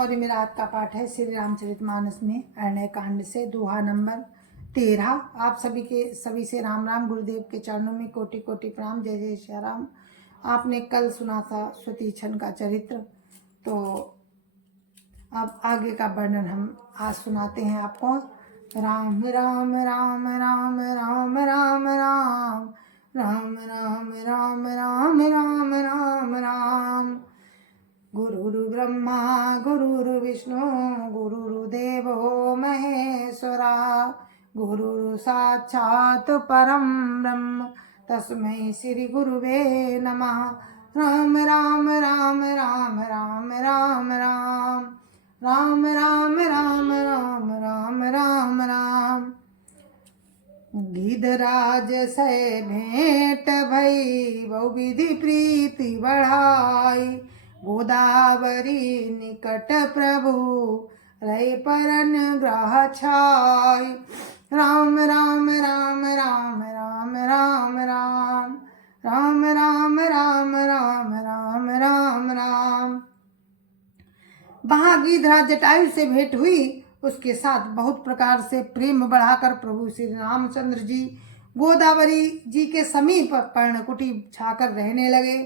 और ये मेरा आज का पाठ है श्री रामचरितमानस में अरण्य कांड से दोहा नंबर 13। आप सभी से राम राम। गुरुदेव के चरणों में कोटि कोटि प्रणाम। जय जय श्री राम। आपने कल सुना था सुतीक्षण का चरित्र, तो अब आगे का वर्णन हम आज सुनाते हैं आपको। राम राम राम राम राम राम राम राम राम राम राम राम राम राम। गुरुर् ब्रह्मा गुरुर् विष्णु गुरुर्देवो महेश्वरा, गुरुर् साक्षात् परं ब्रह्म तस्मै श्री गुरुवे नमः। राम राम राम राम राम राम राम राम राम राम राम राम राम राम। गिधराज से भेंट भई बहुविधि प्रीति बढ़ाई, गोदावरी निकट प्रभु रहे परन ग्रह छाई। राम राम राम राम राम राम राम राम राम राम राम राम राम राम। वहाँ गिधराज जटायु से भेंट हुई। उसके साथ बहुत प्रकार से प्रेम बढ़ाकर प्रभु श्री रामचंद्र जी गोदावरी जी के समीप पर्णकुटी छाकर रहने लगे।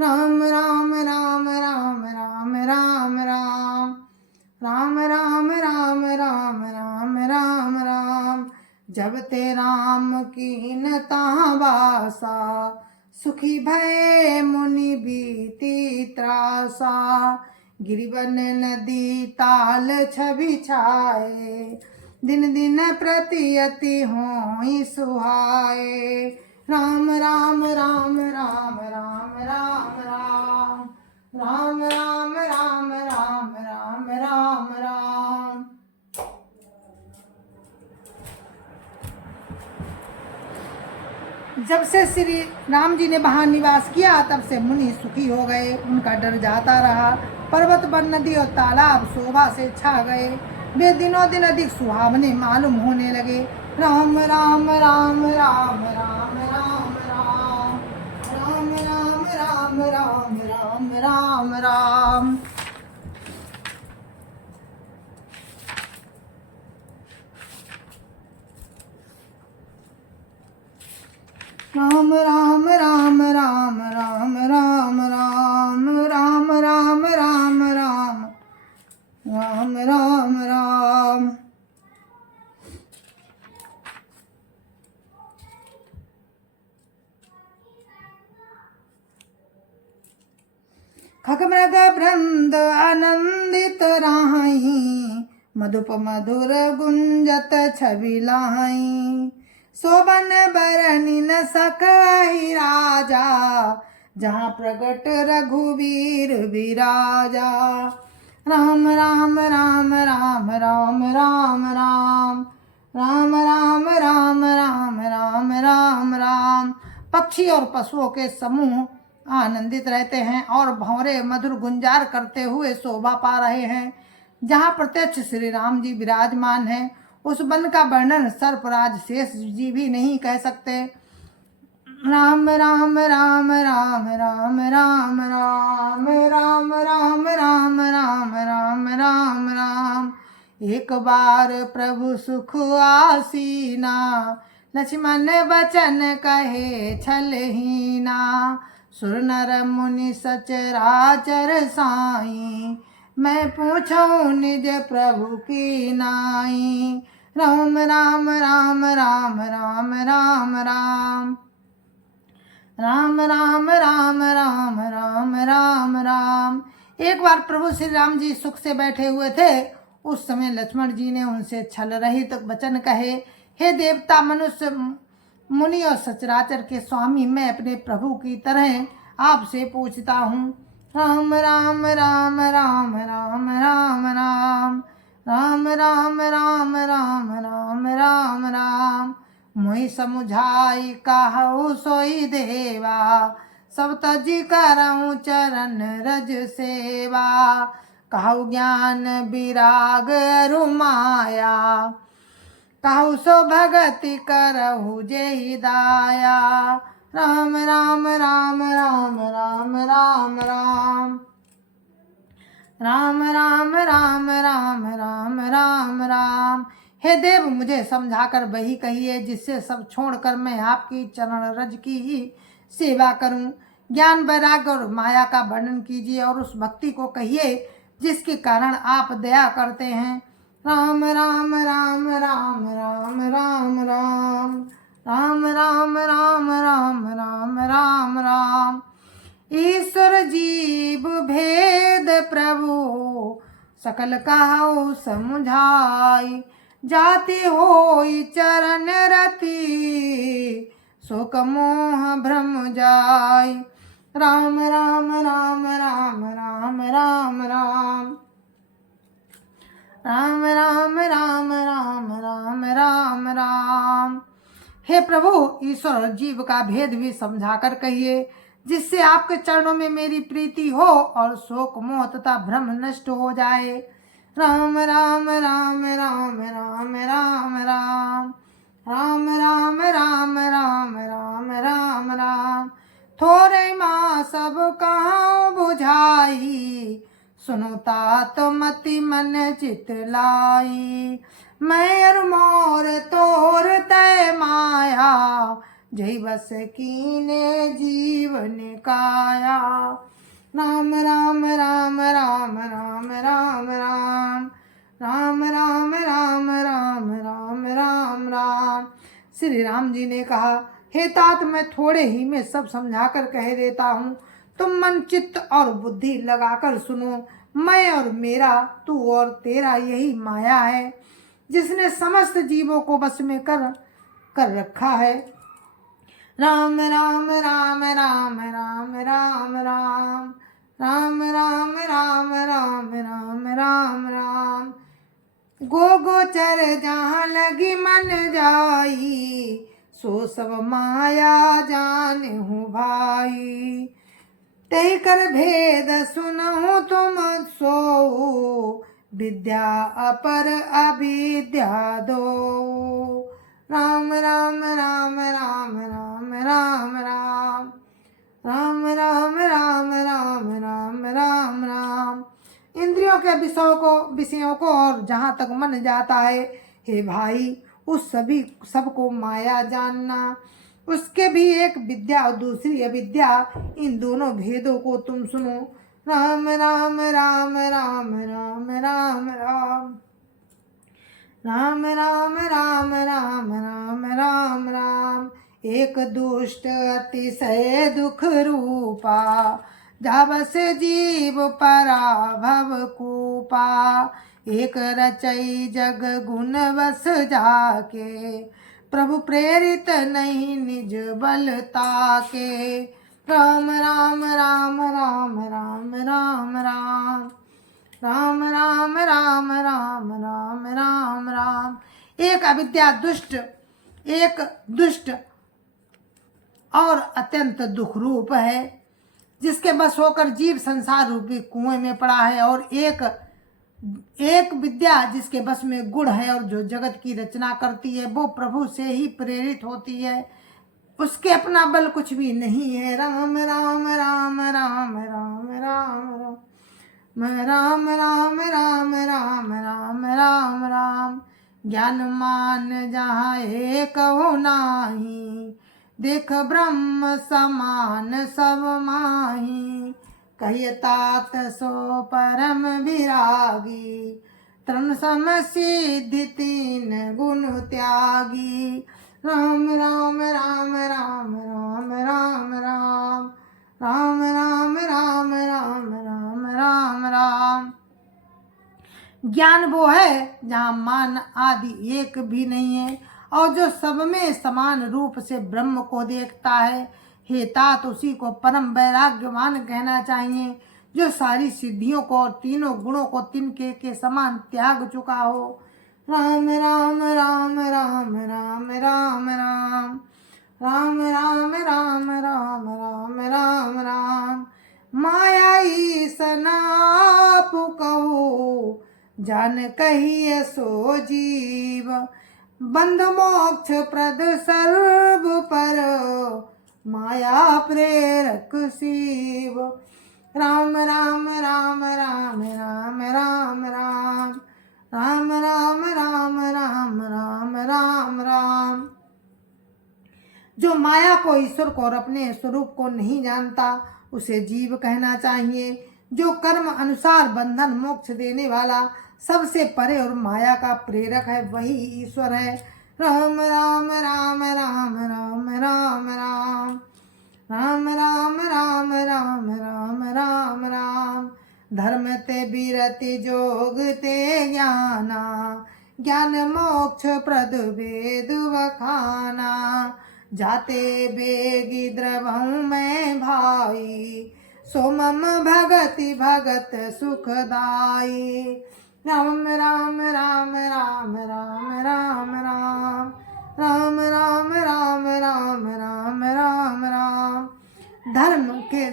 राम राम राम राम राम राम राम राम राम राम राम राम राम राम। जब ते राम कीन ताँ वासा, सुखी भय मुनि बीती त्रासा। गिरिवन नदी ताल छवि छाए, दिन दिन प्रति अति होई सुहाए। राम राम राम राम राम राम राम राम राम राम राम राम राम राम। जब से श्री राम जी ने वहाँ निवास किया, तब से मुनि सुखी हो गए। उनका डर जाता रहा। पर्वत वन नदी और तालाब शोभा से छा गए। वे दिनों दिन अधिक सुहावने मालूम होने लगे। राम राम राम राम राम राम राम राम राम राम राम राम राम राम। राम राम राम राम राम राम राम राम राम राम राम राम राम राम। खगमृग वृंद आनंदित राही, मधुप मधुर गुंजत छवि लाही। शोभन बरनि न सकहि राजा, जहाँ प्रगट रघुवीर विराजा। राम राम राम राम राम राम राम राम राम राम राम राम राम राम। पक्षी और पशुओं के समूह आनंदित रहते हैं और भंवरे मधुर गुंजार करते हुए शोभा पा रहे हैं। जहाँ प्रत्यक्ष श्री राम जी विराजमान हैं, उस वन का वर्णन सर्पराज शेष जी भी नहीं कह सकते। राम राम राम राम राम राम राम राम राम राम राम राम राम राम। एक बार प्रभु सुख आसीना, लक्ष्मण वचन कहे छलहीना। सुर नर मुनि सचराचर साई, मैं पूछूं निज प्रभु की नाई। राम राम राम राम राम राम राम राम राम राम राम राम राम राम। एक बार प्रभु श्री राम जी सुख से बैठे हुए थे। उस समय लक्ष्मण जी ने उनसे छल रहित वचन कहे, हे देवता, मनुष्य, मुनि और सचराचर के स्वामी, मैं अपने प्रभु की तरह आपसे पूछता हूँ। राम राम राम राम राम राम राम राम राम राम राम राम राम राम। मोहि समुझाई कहु सोई देवा, सब तजी करऊँ चरण रज सेवा। कहु ज्ञान विराग अरु माया, कहु सो भगति करहु जेहि दाया। राम राम राम राम राम राम राम राम राम राम राम राम राम राम। हे देव, मुझे समझाकर वही कहिए जिससे सब छोड़कर मैं आपकी चरण रज की ही सेवा करूं। ज्ञान वैराग्य और माया का वर्णन कीजिए और उस भक्ति को कहिए जिसके कारण आप दया करते हैं। राम राम राम राम राम राम राम राम राम राम राम राम राम राम। ईश्वर जीव भेद प्रभु सकल काहू समझाई। जाति होई चरण रति शोक मोह भ्रम जाय। राम राम राम राम राम राम राम राम राम राम राम राम राम राम। हे प्रभु, ईश्वर और जीव का भेद भी समझाकर कहिए जिससे आपके चरणों में मेरी प्रीति हो और शोक मोह तथा भ्रम नष्ट हो जाए। राम राम राम राम राम राम राम राम राम राम राम राम राम राम। थोड़े माँ सब कहाँ बुझाई सुनो तात मति मन चित लाई। मैं और मोर तोर तय माया जय बस कीने जीवन काया। राम राम राम राम राम राम राम राम राम राम राम राम राम राम। श्री राम जी ने कहा, हे तात, मैं थोड़े ही में सब समझाकर कह देता हूँ, तुम मन चित्त और बुद्धि लगाकर सुनो। मैं और मेरा, तू और तेरा यही माया है जिसने समस्त जीवों को बस में कर रखा है। राम राम राम राम राम राम राम राम राम राम राम राम राम राम। गो गोचर जहाँ लगी मन जाई सो सब माया जान हूँ भाई। तय कर भेद सुनहु तुम सो विद्या अपर अविद्या दो। राम राम राम राम राम राम राम राम राम राम राम राम राम राम। इंद्रियों के विषयों को और जहाँ तक मन जाता है, हे भाई, उस सबको माया जानना। उसके भी एक विद्या और दूसरी अविद्या, इन दोनों भेदों को तुम सुनो। राम राम राम राम राम राम राम राम राम राम राम राम राम राम। एक दुष्ट अतिशय दुख रूपा जाबस जीव पराभव कूपा। एक रचई जग गुण बस जाके प्रभु प्रेरित नहीं निज बलता के। राम राम राम राम राम राम राम राम राम राम राम राम राम राम। एक अविद्या एक दुष्ट और अत्यंत दुख रूप है जिसके बस होकर जीव संसार रूपी कुएं में पड़ा है, और एक विद्या जिसके बस में गुण है और जो जगत की रचना करती है वो प्रभु से ही प्रेरित होती है, उसके अपना बल कुछ भी नहीं है। राम राम राम राम राम राम राम राम राम राम राम राम राम। ज्ञान मान जहाँ एक हो नाही देख ब्रह्म समान सब माही। कहिए तात सो परम विरागी तृण सम सिद्धि तीन गुण त्यागी। राम राम राम राम राम राम राम राम राम राम राम राम राम राम। ज्ञान वो है जहाँ मान आदि एक भी नहीं है और जो सब में समान रूप से ब्रह्म को देखता है। हे तात, उसी को परम वैराग्यवान कहना चाहिए जो सारी सिद्धियों को और तीनों गुणों को तिनके के समान त्याग चुका हो। राम राम राम राम राम राम राम राम राम राम राम राम राम राम। माया ईसन आप कहो जान कहिए सो जीव बंध मोक्ष प्रद सर्व पर माया प्रेरक शिव। राम राम राम राम राम राम राम राम राम राम राम राम राम राम। जो माया को, ईश्वर को और अपने स्वरूप को नहीं जानता उसे जीव कहना चाहिए। जो कर्म अनुसार बंधन मोक्ष देने वाला, सबसे परे और माया का प्रेरक है, वही ईश्वर है। राम राम राम राम राम राम राम राम राम राम राम राम राम राम। धर्म ते बिरति जोग ते ज्ञाना, ज्ञान मोक्ष प्रद वेद वखाना। जाते बेगी द्रवहूँ मैं भाई, सो मम भगति भगत सुखदाई। राम राम राम राम राम राम राम राम राम राम राम राम राम राम।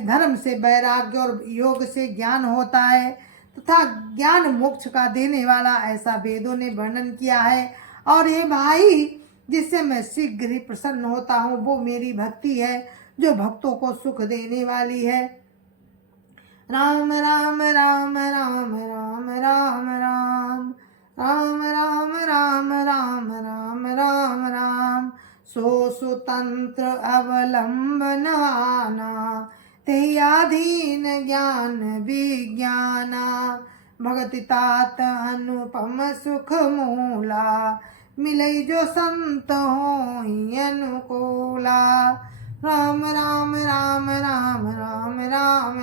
धर्म से वैराग्य और योग से ज्ञान होता है तथा ज्ञान मोक्ष का देने वाला, ऐसा वेदों ने वर्णन किया है। और ये भाई, जिससे मैं शीघ्र ही प्रसन्न होता हूँ, वो मेरी भक्ति है जो भक्तों को सुख देने वाली है। राम राम राम राम राम राम राम राम राम राम राम राम राम राम। सो सुतंत्र अवलंबन आना, तेयाधीन ज्ञान विज्ञाना। भगति तात अनुपम सुख मूला, मिलई जो संत होई अनुकूला। राम राम राम राम राम राम राम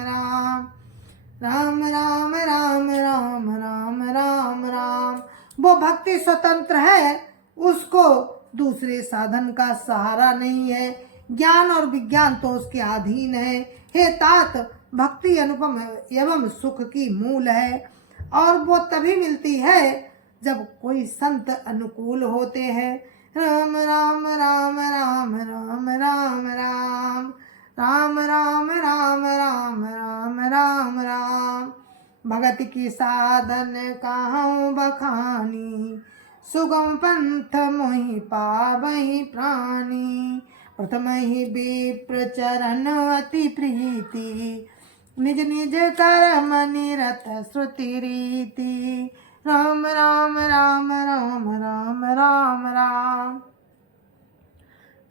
राम राम राम राम राम राम राम। वो भक्ति स्वतंत्र है, उसको दूसरे साधन का सहारा नहीं है। ज्ञान और विज्ञान तो उसके अधीन है। हे तात, भक्ति अनुपम एवं सुख की मूल है, और वो तभी मिलती है जब कोई संत अनुकूल होते हैं। राम राम राम राम राम राम राम राम राम राम राम राम राम राम। भगत की साधन कहूँ बखानी, सुगम पंथ मोहि पावहि प्राणी। प्रथम ही विप्र चरण अति प्रीति, निज निज कर्म निरत श्रुति रीति। राम राम राम राम राम राम राम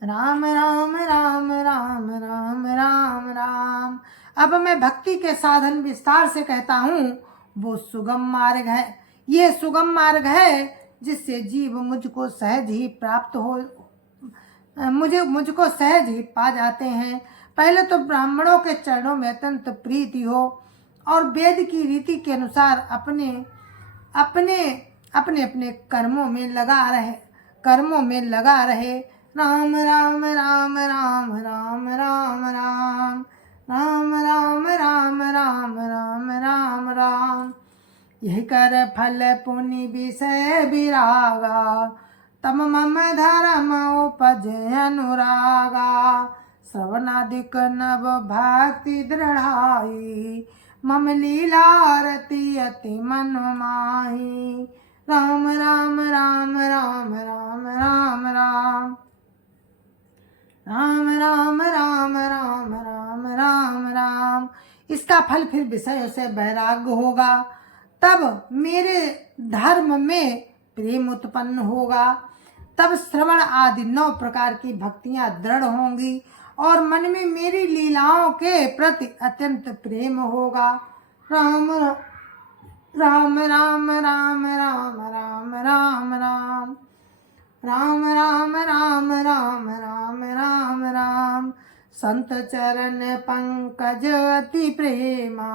राम राम राम राम राम राम राम। अब मैं भक्ति के साधन विस्तार से कहता हूँ। वो सुगम मार्ग है, ये सुगम मार्ग है जिससे जीव मुझको सहज ही प्राप्त हो, मुझको सहज ही पा जाते हैं। पहले तो ब्राह्मणों के चरणों में अत्यंत प्रीति हो और वेद की रीति के अनुसार अपने अपने अपने अपने कर्मों में लगा रहे। राम राम राम राम राम राम राम राम राम राम राम राम राम राम। यही कर फल पुण्य विषय विरागा, तम मम धर्म उपज अनुरागा। श्रवणादिक नव भक्ति दृढ़ाई, मम लीलारती अति मन माही। राम राम राम राम राम राम राम राम राम राम राम राम राम राम। इसका फल फिर विषयों से वैराग्य होगा, तब मेरे धर्म में प्रेम उत्पन्न होगा। तब श्रवण आदि 9 प्रकार की भक्तियां दृढ़ होंगी और मन में मेरी लीलाओं के प्रति अत्यंत प्रेम होगा। राम राम राम राम राम राम राम राम राम राम राम राम राम राम राम। संत चरण पंकज अति प्रेमा,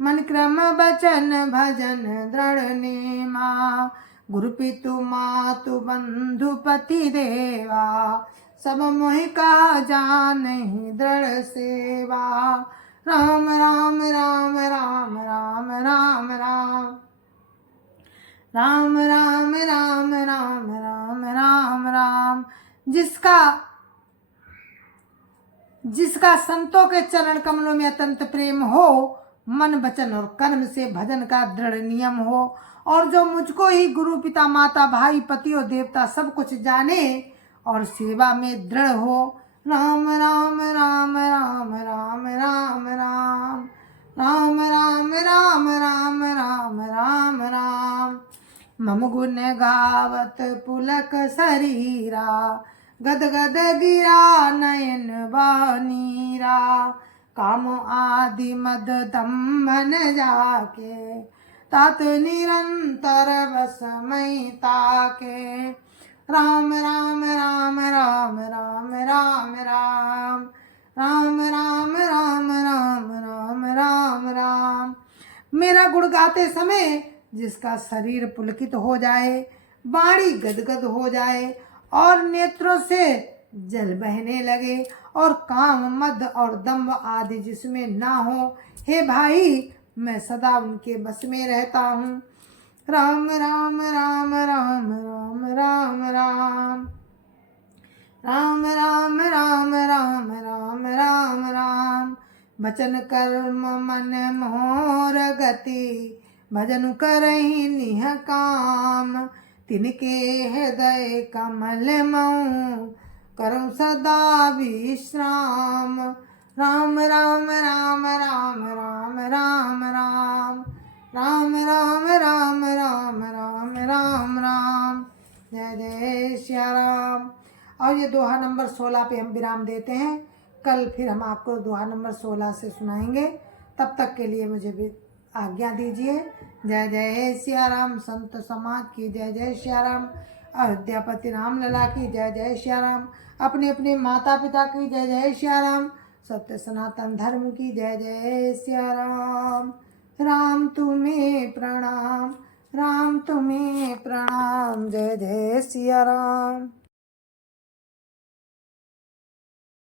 मन क्रम बचन भजन दृढ़ नेमा। गुरु पितु मातु बंधु पति देवा, सब मोहि का जानहि दृढ़ सेवा। राम राम राम राम राम राम राम राम राम राम राम राम राम राम। जिसका संतों के चरण कमलों में अत्यंत प्रेम हो, मन वचन और कर्म से भजन का दृढ़ नियम हो, और जो मुझको ही गुरु पिता माता भाई पति और देवता सब कुछ जाने और सेवा में दृढ़ हो। राम राम राम राम राम राम राम राम राम राम राम राम राम राम। मम गुण गावत पुलक शरीरा, गद गद गिरा नयन बानीरा। काम आदि मद दम्भन जाके, तात निरंतर बस मई ताके। राम राम राम राम राम राम राम राम राम राम राम राम राम राम। मेरा गुण गाते समय जिसका शरीर पुलकित हो जाए, वाणी गदगद हो जाए और नेत्रों से जल बहने लगे और काम मद और दम्भ आदि जिसमें ना हो, हे भाई मैं सदा उनके बस में रहता हूँ। राम राम राम राम राम राम राम राम राम राम राम राम राम राम। वचन कर्म मन मोर गति, भजन करहि निह काम। तिनके हृदय कमल मऊ, करऊँ सदा विश्राम। राम राम राम राम राम राम राम राम राम राम राम राम राम राम। जय जय श्री राम। और ये दोहा नंबर 16 पे हम विराम देते हैं। कल फिर हम आपको दोहा नंबर 16 से सुनाएंगे। तब तक के लिए मुझे भी आज्ञा दीजिए। जय जय सिया राम। संत समाज की जय जय सिया राम। अयोध्यापति राम लला की जय जय सिया राम। अपने अपने माता पिता की जय जय सिया राम। सत्य सनातन धर्म की जय जय सिया राम। राम तुम्हें प्रणाम, राम तुम्हें प्रणाम। जय जय सिया राम।